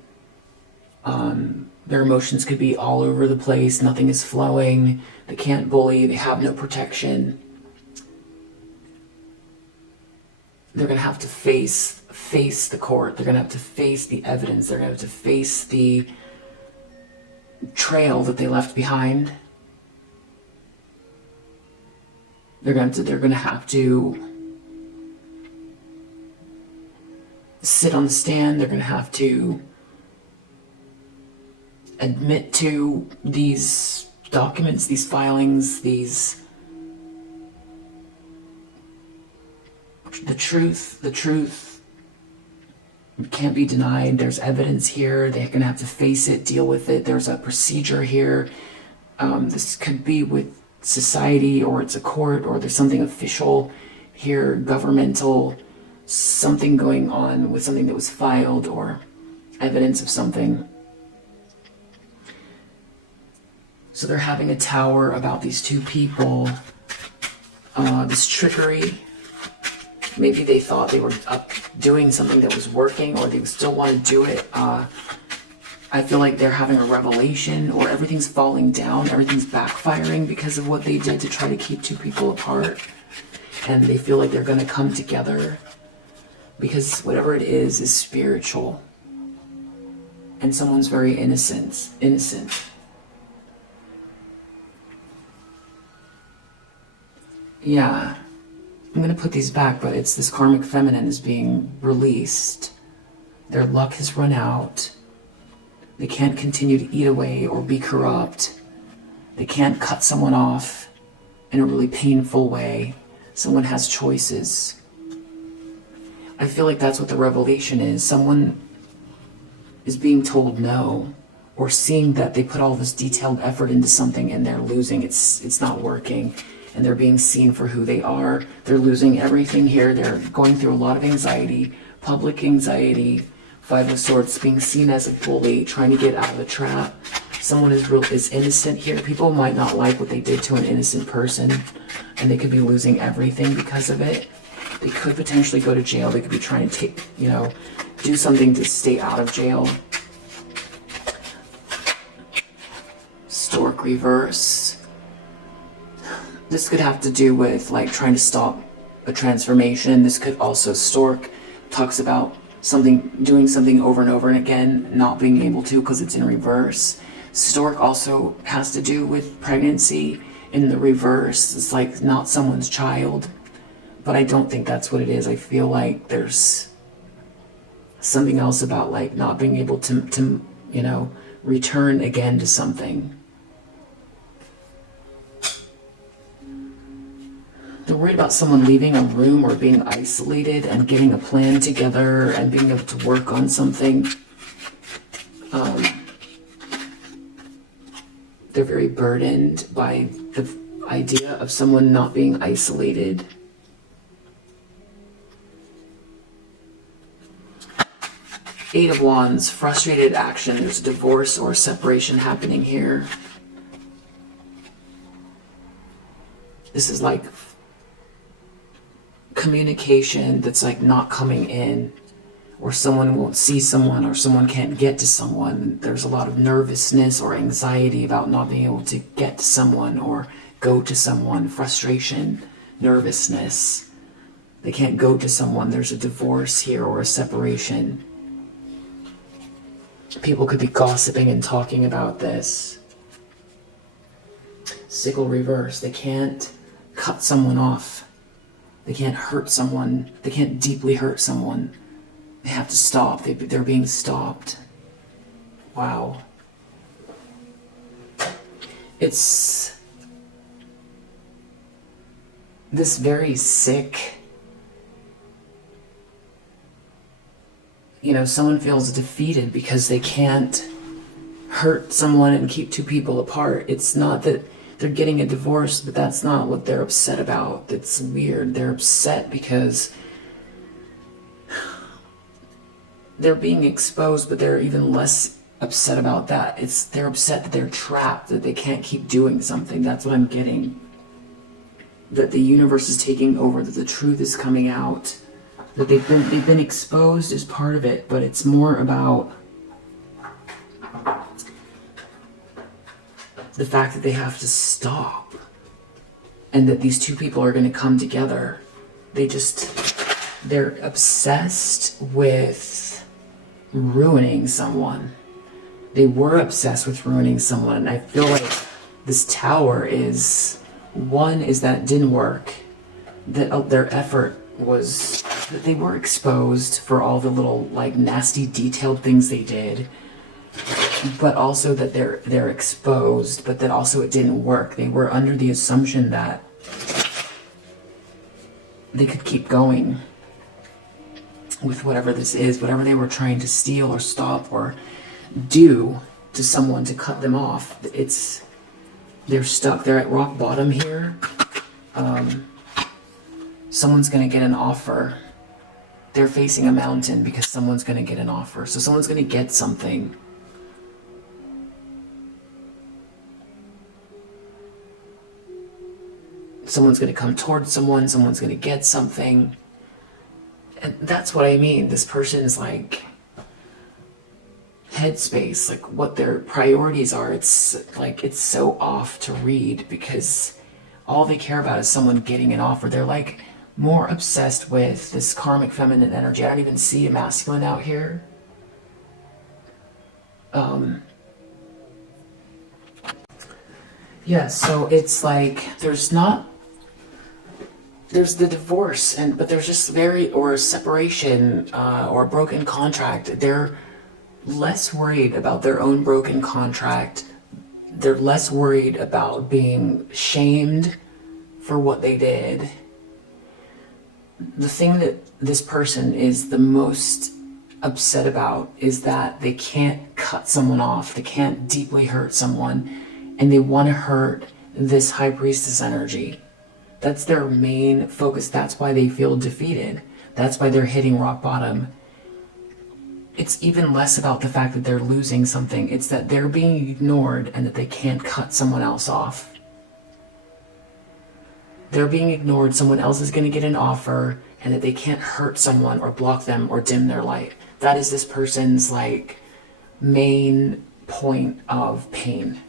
Their emotions could be all over the place. Nothing is flowing. They can't bully. They have no protection. They're going to have to face the court. They're going to have to face the evidence. They're going to have to face the trail that they left behind. They're going to have to sit on the stand. They're going to have to admit to these documents, these filings, the truth can't be denied. There's evidence here. They're going to have to face it, deal with it. There's a procedure here. This could be with society, or it's a court, or there's something official here, governmental, something going on with something that was filed, or evidence of something. So they're having a tower about these two people, this trickery. Maybe they thought they were up doing something that was working, or they still want to do it. I feel like they're having a revelation, or everything's falling down, everything's backfiring because of what they did to try to keep two people apart. And they feel like they're going to come together because whatever it is spiritual. And someone's very innocent. Yeah. I'm going to put these back, but it's this karmic feminine is being released. Their luck has run out. They can't continue to eat away or be corrupt. They can't cut someone off in a really painful way. Someone has choices. I feel like that's what the revelation is. Someone is being told no, or seeing that they put all this detailed effort into something and they're losing. It's not working. And they're being seen for who they are. They're losing everything here. They're going through a lot of anxiety, public anxiety, Five of Swords, being seen as a bully, trying to get out of the trap. Someone is innocent here. People might not like what they did to an innocent person, and they could be losing everything because of it. They could potentially go to jail. They could be trying to do something to stay out of jail. Stork reverse. This could have to do with trying to stop a transformation. This could also, Stork talks about doing something over and over and again, not being able to because it's in reverse. Stork also has to do with pregnancy in the reverse. It's not someone's child, but I don't think that's what it is. I feel like there's something else about like not being able to you know, return again to something. They're worried about someone leaving a room or being isolated and getting a plan together and being able to work on something. They're very burdened by the idea of someone not being isolated. Eight of Wands, frustrated action. There's a divorce or separation happening here. This is like communication that's like not coming in, or someone won't see someone, or someone can't get to someone. There's a lot of nervousness or anxiety about not being able to get to someone or go to someone. Frustration, nervousness. They can't go to someone. There's a divorce here or a separation. People could be gossiping and talking about this. Sickle reverse. They can't cut someone off. They can't hurt someone. They can't deeply hurt someone. They have to stop. They're being stopped. Wow. It's this very sick, you know, someone feels defeated because they can't hurt someone and keep two people apart. It's not that they're getting a divorce, but that's not what they're upset about. That's weird. They're upset because they're being exposed, but they're even less upset about that. They're upset that they're trapped, that they can't keep doing something. That's what I'm getting. That the universe is taking over, that the truth is coming out, that they've been exposed as part of it, but it's more about the fact that they have to stop, and that these two people are going to come together. They're obsessed with ruining someone. They were obsessed with ruining someone. I feel like this Tower is, one is that it didn't work, that their effort was, that they were exposed for all the little like nasty detailed things they did, but also that they're exposed, but that also it didn't work. They were under the assumption that they could keep going with whatever this is, whatever they were trying to steal or stop or do to someone to cut them off. They're stuck. They're at rock bottom here. Someone's going to get an offer. They're facing a mountain because someone's going to get an offer. So someone's going to get something. Someone's going to come towards someone. Someone's going to get something. And that's what I mean. This person's like headspace, like what their priorities are. It's like, it's so off to read because all they care about is someone getting an offer. They're like more obsessed with this karmic feminine energy. I don't even see a masculine out here. Yeah, so it's like there's the divorce, but there's just or a separation or a broken contract. They're less worried about their own broken contract. They're less worried about being shamed for what they did. The thing that this person is the most upset about is that they can't cut someone off. They can't deeply hurt someone, and they want to hurt this High Priestess energy. That's their main focus. That's why they feel defeated. That's why they're hitting rock bottom. It's even less about the fact that they're losing something. It's that they're being ignored and that they can't cut someone else off. They're being ignored. Someone else is going to get an offer, and that they can't hurt someone or block them or dim their light. That is this person's like main point of pain.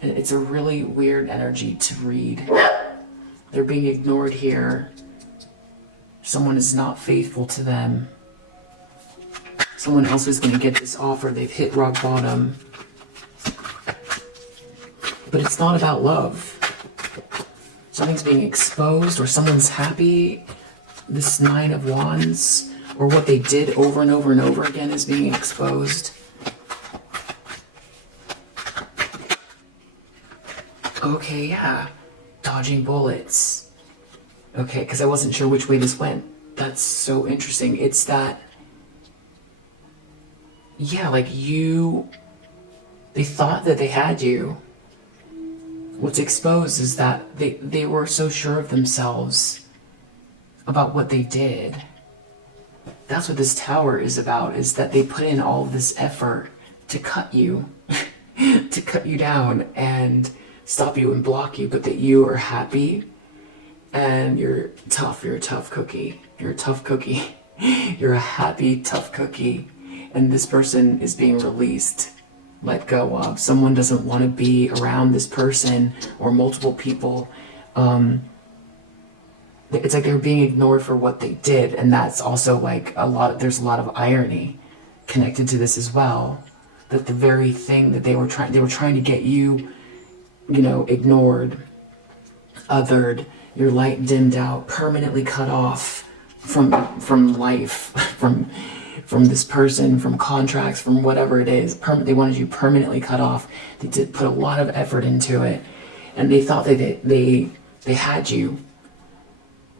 It's a really weird energy to read. They're being ignored here. Someone is not faithful to them. Someone else is going to get this offer. They've hit rock bottom. But it's not about love. Something's being exposed or someone's happy. This Nine of Wands or what they did over and over and over again is being exposed. Okay, yeah. Dodging bullets. Okay, because I wasn't sure which way this went. That's so interesting. It's that, yeah, like they thought that they had you. What's exposed is that they were so sure of themselves about what they did. That's what this tower is about, is that they put in all this effort to cut you, to cut you down and stop you and block you, but that you are happy and you're tough. You're a tough cookie. You're a tough cookie. You're a happy, tough cookie. And this person is being released, let go of. Someone doesn't want to be around this person or multiple people. It's like they're being ignored for what they did. And that's also like there's a lot of irony connected to this as well. That the very thing that they were trying to get you, ignored, othered, your light dimmed out, permanently cut off from life, from this person, from contracts, from whatever it is. They wanted you permanently cut off. They did put a lot of effort into it, and they thought that they had you.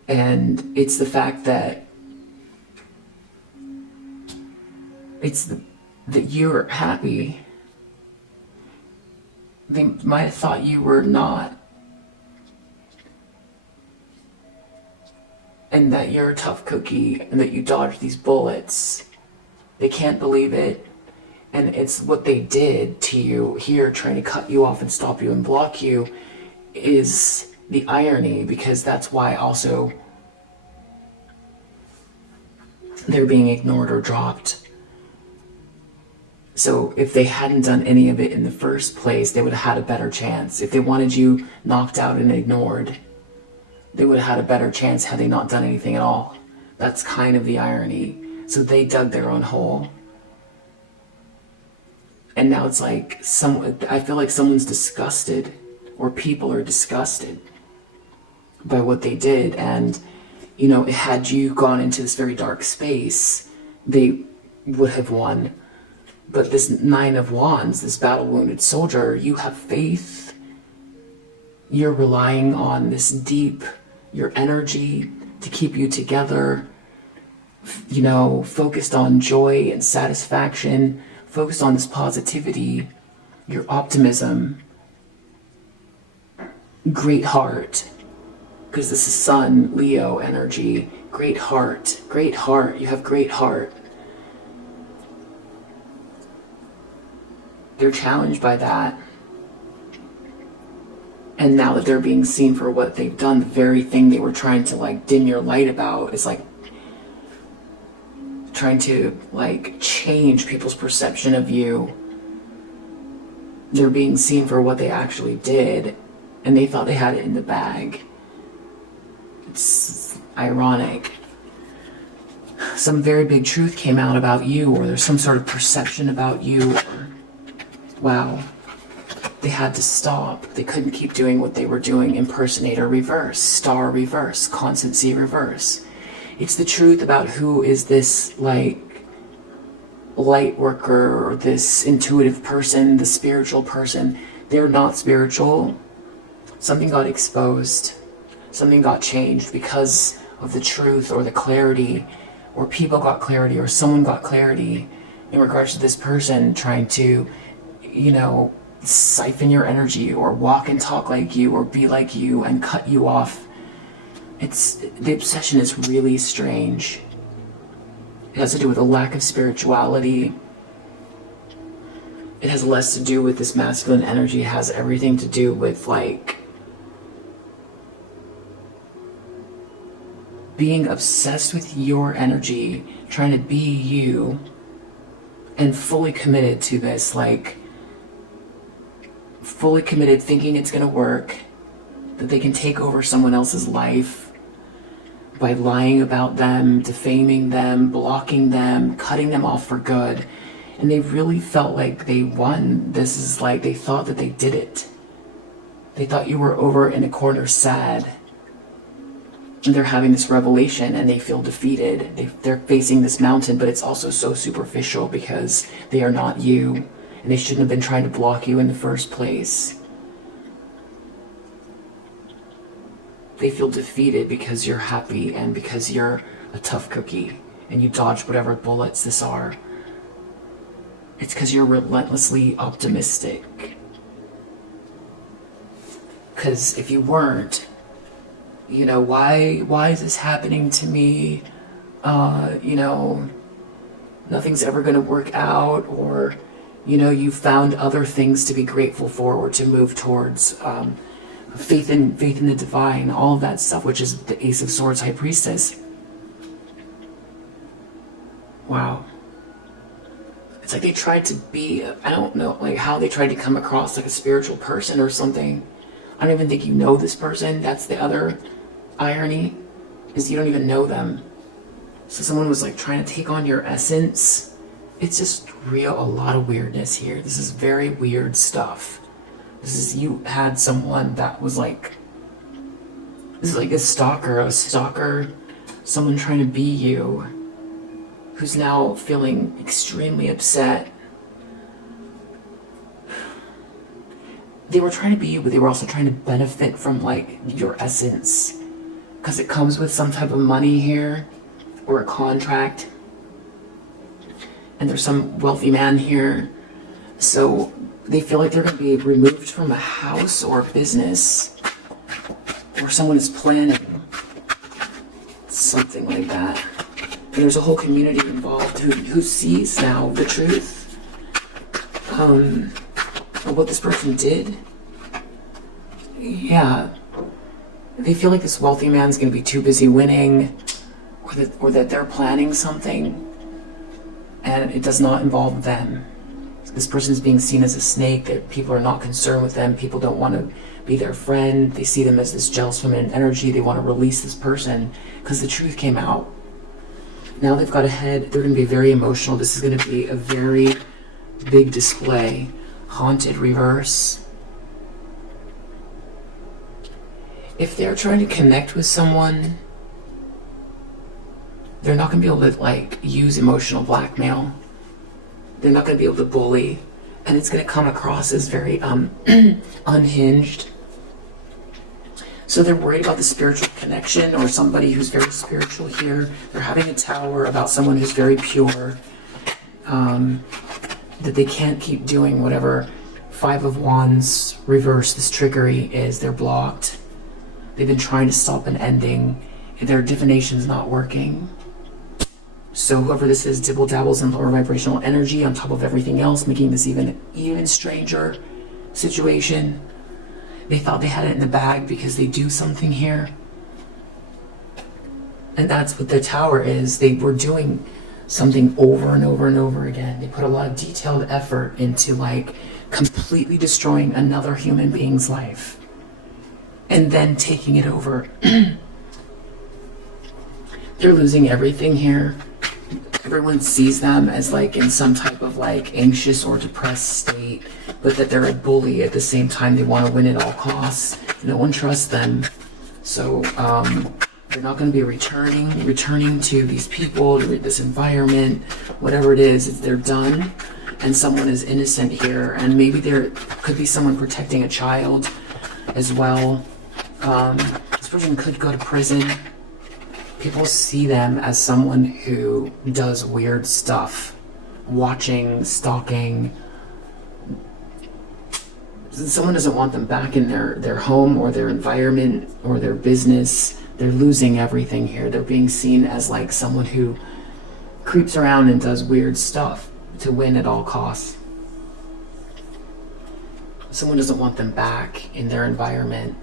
And it's the fact that that you're happy. They might have thought you were not. And that you're a tough cookie and that you dodged these bullets. They can't believe it. And it's what they did to you here, trying to cut you off and stop you and block you, is the irony, because that's why also they're being ignored or dropped. So if they hadn't done any of it in the first place, they would have had a better chance. If they wanted you knocked out and ignored, they would have had a better chance had they not done anything at all. That's kind of the irony. So they dug their own hole. And now it's like I feel like someone's disgusted, or people are disgusted by what they did. And, had you gone into this very dark space, they would have won. But this Nine of Wands, this battle-wounded soldier, you have faith. You're relying on this your energy to keep you together, focused on joy and satisfaction, focused on this positivity, your optimism, great heart, because this is Sun, Leo energy, great heart, you have great heart. They're challenged by that. And now that they're being seen for what they've done, the very thing they were trying to dim your light about is trying to change people's perception of you. They're being seen for what they actually did, and they thought they had it in the bag. It's ironic. Some very big truth came out about you, or there's some sort of perception about you. Wow. They had to stop. They couldn't keep doing what they were doing. Impersonator reverse, star reverse, constancy reverse. It's the truth about who is this light worker, or this intuitive person, the spiritual person. They're not spiritual. Something got exposed. Something got changed because of the truth, or the clarity, or people got clarity, or someone got clarity in regards to this person trying to, siphon your energy, or walk and talk like you, or be like you, and cut you off. The obsession is really strange. It has to do with a lack of spirituality. It has less to do with this masculine energy. It has everything to do with being obsessed with your energy, trying to be you, and fully committed to this, fully committed, thinking it's going to work, that they can take over someone else's life by lying about them, defaming them, blocking them, cutting them off for good. And they really felt like they won. This is they thought that they did it. They thought you were over in a corner sad. And they're having this revelation and they feel defeated. They're facing this mountain, but it's also so superficial because they are not you. And they shouldn't have been trying to block you in the first place. They feel defeated because you're happy and because you're a tough cookie and you dodge whatever bullets this are. It's because you're relentlessly optimistic. Because if you weren't, you know, why is this happening to me? You know, nothing's ever going to work out, or, you know, you found other things to be grateful for or to move towards. Faith in the divine, all of that stuff, which is the Ace of Swords, High Priestess. Wow. It's like they tried to be, I don't know, like how they tried to come across like a spiritual person or something. I don't even think you know this person. That's the other irony, is you don't even know them. So someone was like trying to take on your essence. It's just a lot of weirdness here. This is very weird stuff. This is, you had someone that was like, this is like a stalker, someone trying to be you, who's now feeling extremely upset. They were trying to be you, but they were also trying to benefit from like your essence, because it comes with some type of money here, or a contract. And there's some wealthy man here, so they feel like they're going to be removed from a house or a business, or someone is planning something like that. And there's a whole community involved who sees now the truth of what this person did. Yeah, they feel like this wealthy man's going to be too busy winning, or that they're planning something, and it does not involve them. This person is being seen as a snake, that people are not concerned with them. People don't want to be their friend. They see them as this jealous feminine energy. They want to release this person because the truth came out. Now they've got a head. They're going to be very emotional. This is going to be a very big display. Haunted reverse. If they're trying to connect with someone, they're not going to be able to like use emotional blackmail. They're not going to be able to bully, and it's going to come across as very unhinged. So they're worried about the spiritual connection, or somebody who's very spiritual here. They're having a tower about someone who's very pure, that they can't keep doing whatever Five of Wands reverse, this trickery is. They're blocked. They've been trying to stop an ending. Their divination's not working. So whoever this is dibble dabbles in lower vibrational energy on top of everything else, making this even stranger situation. They thought they had it in the bag because they do something here. And that's what the tower is. They were doing something over and over and over again. They put a lot of detailed effort into like completely destroying another human being's life and then taking it over. They're losing everything here. Everyone sees them as like in some type of like anxious or depressed state, but that they're a bully at the same time. They want to win at all costs. No one trusts them. So they're not going to be returning to these people, to this environment, whatever it is. They're done, and someone is innocent here, and maybe there could be someone protecting a child as well. This person could go to prison. People see them as someone who does weird stuff, watching, stalking. Someone doesn't want them back in their home or their environment or their business. They're losing everything here. They're being seen as like someone who creeps around and does weird stuff to win at all costs. Someone doesn't want them back in their environment.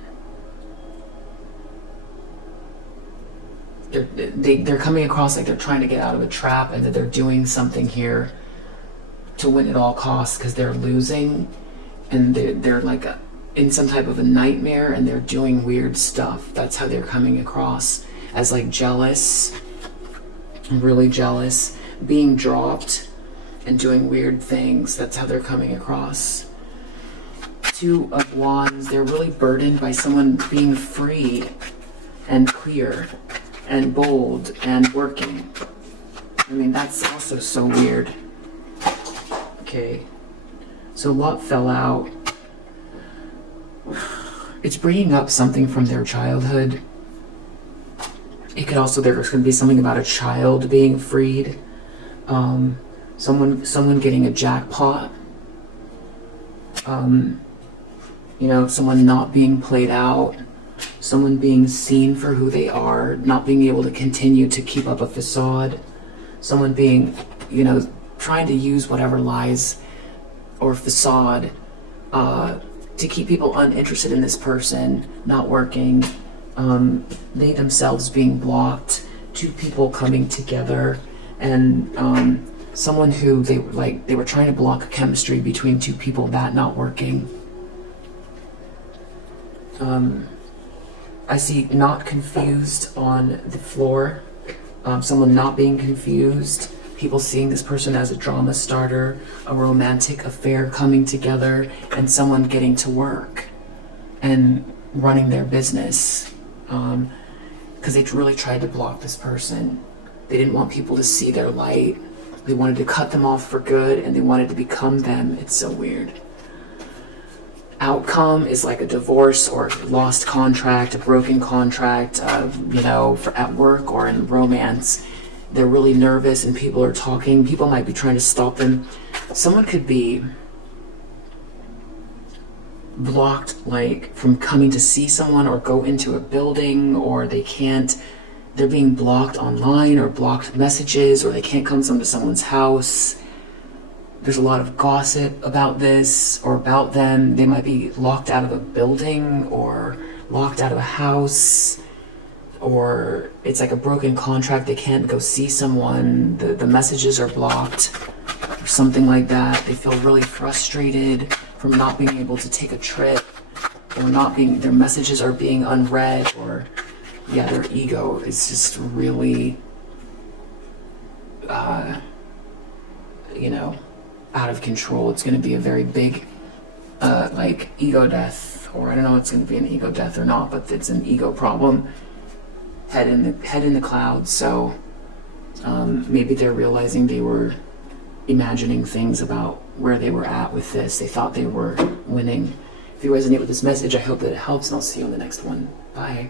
They're coming across like they're trying to get out of a trap, and that they're doing something here to win at all costs because they're losing, and they're like in some type of a nightmare, and they're doing weird stuff. That's how they're coming across, as like jealous, really jealous, being dropped and doing weird things. That's how they're coming across. Two of Wands, they're really burdened by someone being free and clear and bold and working. I mean, that's also so weird. Okay, so what fell out? It's bringing up something from their childhood. It could also, there's going to be something about a child being freed. Someone getting a jackpot. You know, someone not being played out. Someone being seen for who they are, not being able to continue to keep up a facade. Someone being, you know, trying to use whatever lies or facade to keep people uninterested in this person, not working. They themselves being blocked. Two people coming together, and someone who they were trying to block chemistry between two people, that not working. I see not confused on the floor. Someone not being confused. People seeing this person as a drama starter, a romantic affair coming together, and someone getting to work and running their business. Because they really tried to block this person. They didn't want people to see their light. They wanted to cut them off for good, and they wanted to become them. It's so weird. Outcome is like a divorce or lost contract, a broken contract, you know, at work or in romance. They're really nervous and people are talking. People might be trying to stop them. Someone could be blocked, like, from coming to see someone or go into a building, or they can't, they're being blocked online or blocked messages, or they can't come to someone's house. There's a lot of gossip about this or about them. They might be locked out of a building or locked out of a house, or it's like a broken contract. They can't go see someone. The messages are blocked or something like that. They feel really frustrated from not being able to take a trip, or not being, their messages are being unread, or yeah, their ego is just really, you know, out of control. It's going to be a very big, like, ego death, or I don't know if it's going to be an ego death or not, but it's an ego problem. Head in the clouds. So maybe they're realizing they were imagining things about where they were at with this. They thought they were winning. If you resonate with this message, I hope that it helps, and I'll see you on the next one. Bye.